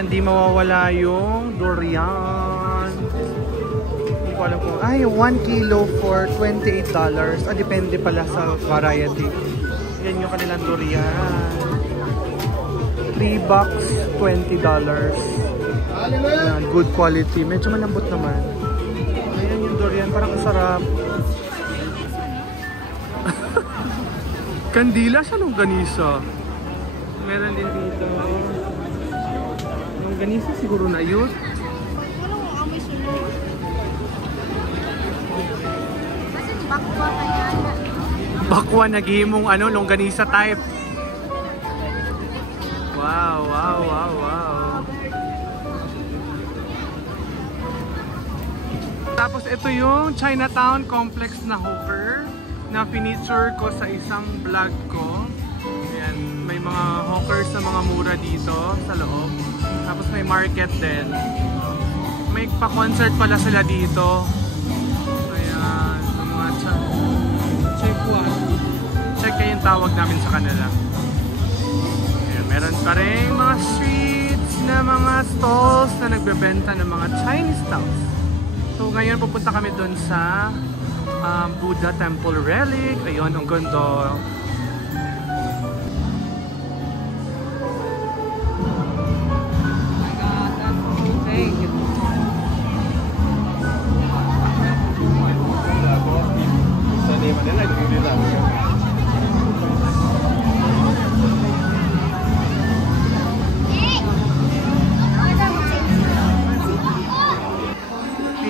Ayan, di mawawala yung durian. Hindi ko alam kung... Ay, 1 kilo for $28. Depende pala sa variety. Yan yung kanilang durian. 3 bucks, $20. Ayan, good quality. Medyo malambot naman. Ayan yung durian, parang masarap. Kandila sa longganisa. Meron din dito. Longganisa siguro na yun. Bakwa na gimong ano, longganisa type. Wow, wow, wow, wow. Tapos ito yung Chinatown Complex na hawker na pinicture ko sa isang vlog ko. Ayan, may mga hawkers na mga mura dito sa loob. Tapos may market din. May pa-concert pala sila dito. Ayan, mga check one. Check kayo yung tawag namin sa kanila. Ayan, meron pa rin mga streets na mga stalls na nagbebenta ng mga Chinese stuff. So ngayon pupunta kami dun sa Buddha Temple Relic. Ayun, ang ganda.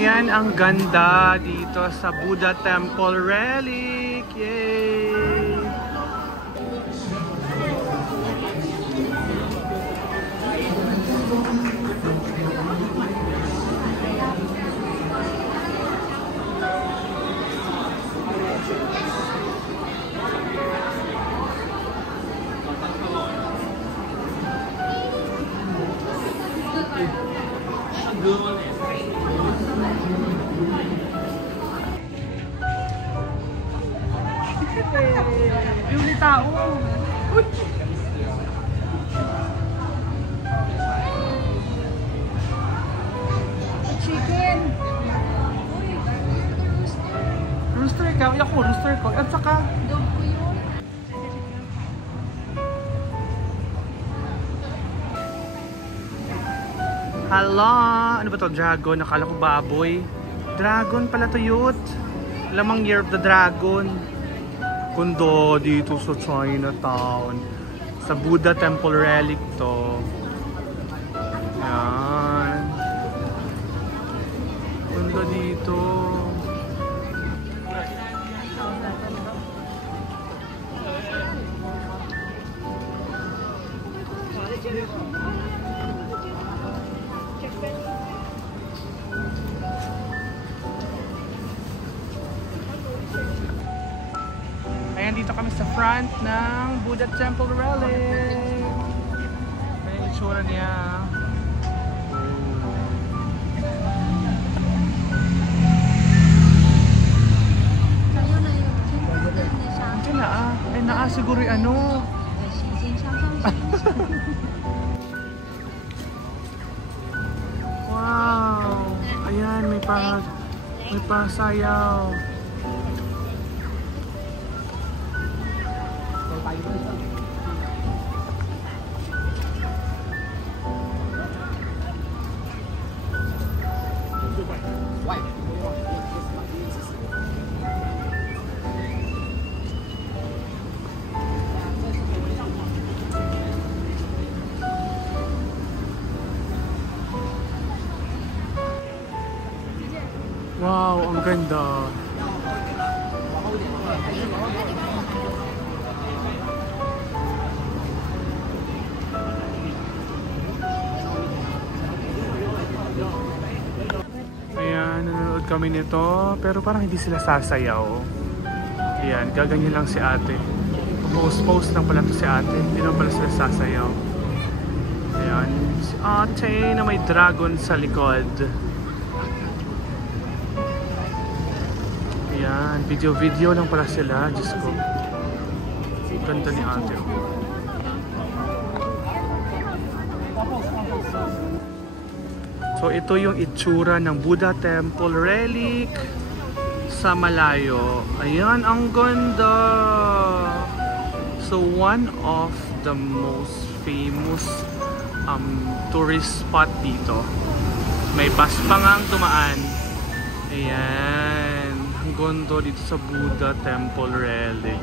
Ayan, ang ganda dito sa Buddha Temple Relic. Yay! Yung tao. Uy! Chicken. Uy, rooster. Rooster ka? Ako, rooster ko. At saka dog ko yun. Hala! Ano ba to? Dragon? Nakala ko baboy. Dragon pala to, youth. Lamang Year of the Dragon. Kundo dito sa Chinatown. Sa Buddha Temple Relic to. Yan. Kundo dito. Ayan, dito kami sa front ng Buddha Temple Relic. Ayan yung itsura niya. Ito na Ay siguro yung ano. Wow! Ayan, may pasayaw. Wow, ang ganda. Ayan, nanonood kami nito, pero parang hindi sila sasayaw. Ayan, gaganyan lang si ate. Post lang pala to si ate, hindi naman pala sila sasayaw. Ayan, si ate na may dragon sa likod. Ayan, video lang pala sila. Diyos ko. Ganda ni ate. So ito yung itsura ng Buddha Temple relic sa malayo. Ayan, ang ganda! So one of the most famous tourist spot dito. May bus pa ngang dumaan. Ayan, ang ganda dito sa Buddha Temple relic.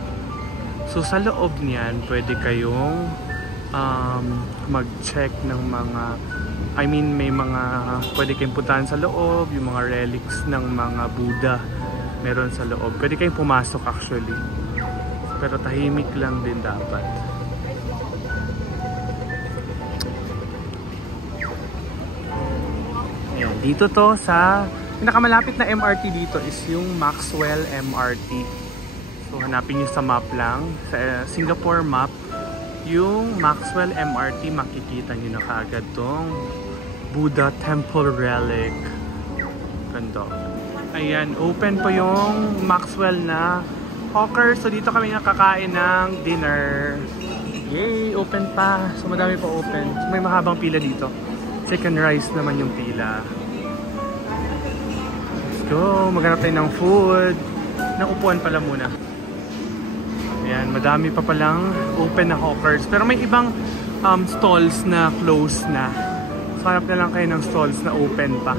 So sa loob niyan, pwede kayong mag-check ng mga, may mga pwede kayong puntahan sa loob, yung mga relics ng mga Buddha meron sa loob. Pwede kayong pumasok actually. Pero tahimik lang din dapat. Ayan, dito to sa pinakamalapit na MRT dito is yung Maxwell MRT. So hanapin nyo sa map lang, sa Singapore map, yung Maxwell MRT, makikita nyo na kaagad tong Buddha Temple relic. Ganda. Ayan, open po yung Maxwell na hawker. So dito kami nakakain ng dinner. Yay! Open pa. So madami pa open. So, may mahabang pila dito. Chicken rice naman yung pila. Let's go! Maghanap tayo ng food. Naupuan pala muna. Ayan, madami pa palang open na hawkers. Pero may ibang stalls na close na. So hanap na lang kayo ng stalls na open pa.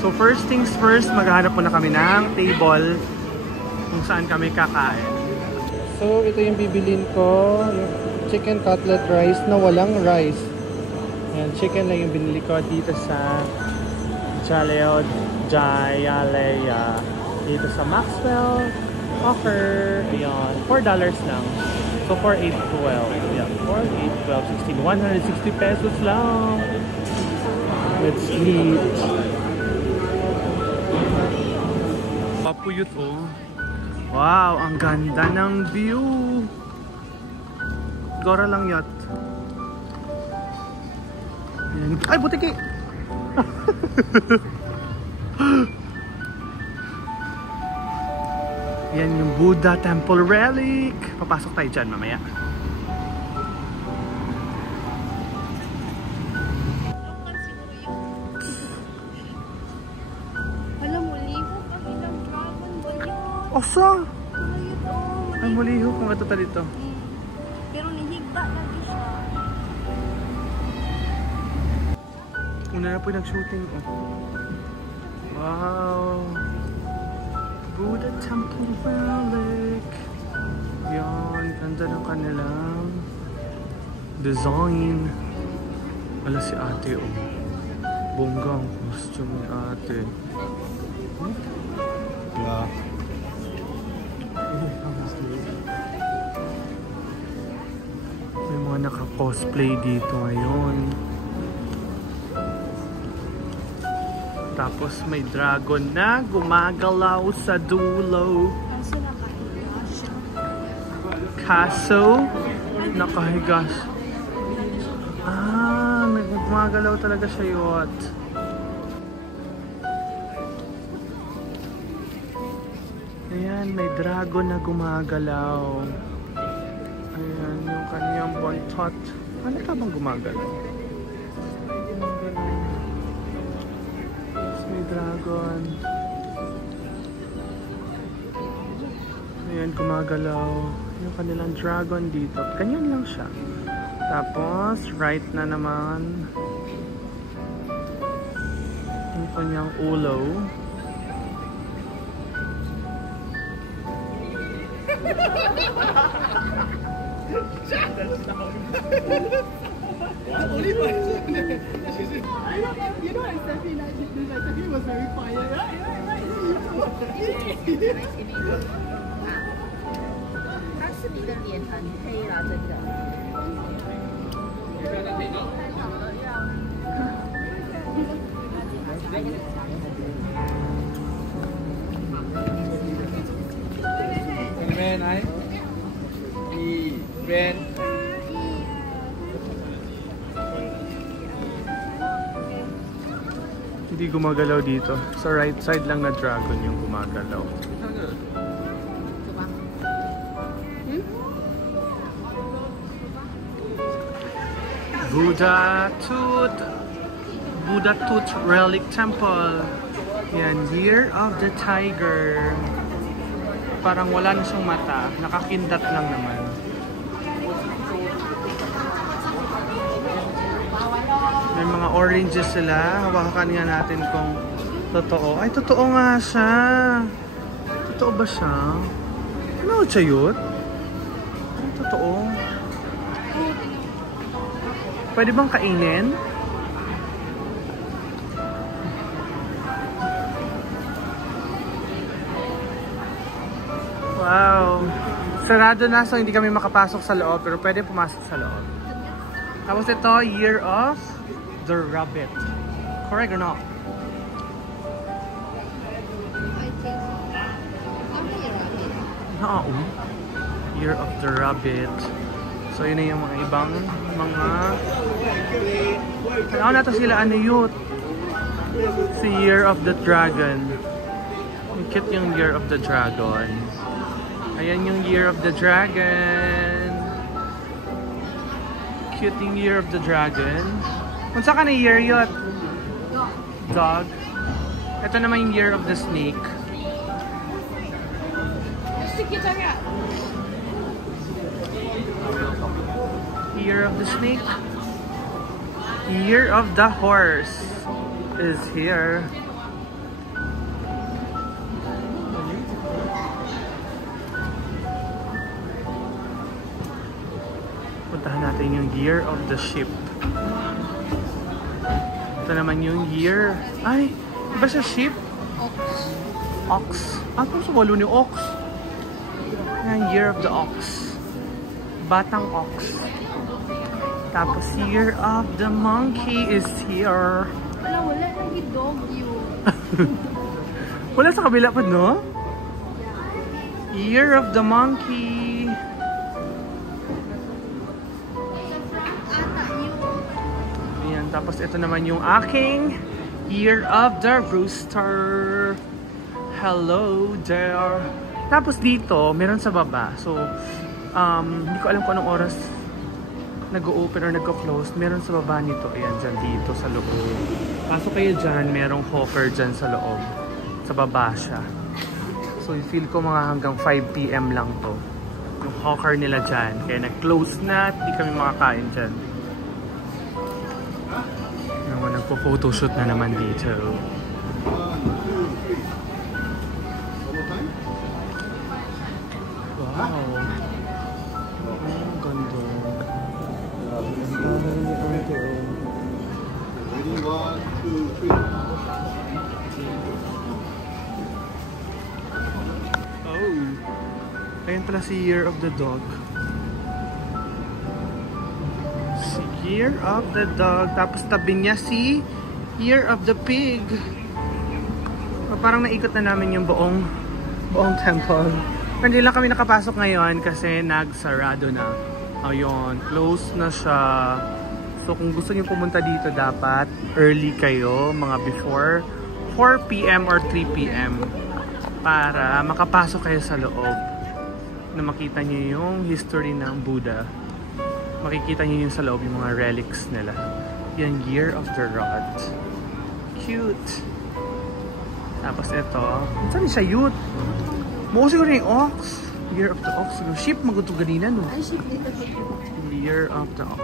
So first things first, maghahanap muna kami ng table kung saan kami kakain. So ito yung bibilin ko, yung chicken cutlet rice na walang rice. Ayan, chicken lang yung binili ko dito sa Jayalaya. Dito sa Maxwell offer. Ayan, $4 lang. So for 8.12. Yeah, for 8.12, 160 pesos lang. Let's eat. Papuyot oh. Wow, ang ganda ng view. Gora lang yat. Ay, butiki! Yan yung Buddha Temple relic. Papasok tayo dyan mamaya. Osa! Ay, mulihok kung ito dito. Pero nihigda lagi siya. Una na po nag-shooting. Oh. Wow! Buddha Temple relic. Yan, ganda ng kanilang design. Wala si ate oh. Bongga ang costume ni ate. Yeah. May mga naka-cosplay dito ngayon. Tapos may dragon na gumagalaw sa dulo. Kaso nakahiga siya. Ah, gumagalaw talaga siya yun. Ayan, may dragon na gumagalaw. Ayan, yung kanyang bontot. Ano ka bang gumagalaw? May dragon. Ayan, gumagalaw. Yung kanilang dragon dito. Ganyan lang siya. Tapos, right na naman. Yung kanyang ulo. You know, Steffi like this. Steffi was very quiet, right? 但是你的脸很黑啦，真的。Ben ay. Ben. Hindi gumagalaw dito. Sa right side lang na dragon yung gumagalaw. Buddha Tooth Relic Temple. Yan, Year of the Tiger. Parang wala na siyang mata, nakakindat lang naman. May mga oranges sila. Hawakan nga natin kung totoo. Ay, totoo nga siya. Totoo ba siya? Ano siya yun? Ay, totoo. Pwede bang kainin? Wow. Sarado na, so hindi kami makapasok sa loob, pero pwede pumasok sa loob. Tapos ito, Year of the Rabbit. Correct or not? Oo. Year of the Rabbit. So yun na yung mga ibang mga... Kailangan natin sila ano yun? Si Year of the Dragon. Ang cute yung Year of the Dragon. Ayan yung Year of the Dragon. Cute yung Year of the Dragon. Kung saan ka na year yun? Dog. Ito naman yung Year of the Snake. Year of the Snake. Year of the Horse is here. Puntahan natin yung Year of the Sheep. Ito naman yung year. Ay, iba siya sheep? Ox. Ah, kung sa walo ni ox. Ayan, Year of the Ox. Batang ox. Tapos Year of the Monkey is here. Wala nang dog yun. Wala sa kabila pa, no? Year of the Monkey. Ayan, tapos ito naman yung aking Year of the Rooster. Hello there. Tapos dito, meron sa baba. So, hindi ko alam kung anong oras nag-open or nag-close. Meron sa baba nito. Ayan, dyan dito sa loob. Pasok kayo dyan, merong hawker dyan sa loob. Sa baba siya. So, feel ko mga hanggang 5 PM lang to. Yung hawker nila dyan. Kaya nag-close na, hindi kami makakain dyan. Nagpo-photoshoot na naman dito. Wow. Ang ganda. Oh. Ayun pala si Year of the Dog. Si Year of the Dog. Tapos tabi niya si Year of the Pig. Parang naikot na namin yung buong temple. Hindi lang kami nakapasok ngayon kasi nagsarado na. Ayun, close na siya. So kung gusto niyo pumunta dito, dapat early kayo, mga before 4 PM or 3 PM para makapasok kayo sa loob na makita niyo yung history ng Buddha. Makikita niyo yung sa loob yung mga relics nila. Yan, Year of the Rod. Cute. Tapos ito, saan siya youth? Mukha siguro yung ox. Year of the Ox. Sheep, maguto ganina, no? Ay, sheep dito. Year of the Ox.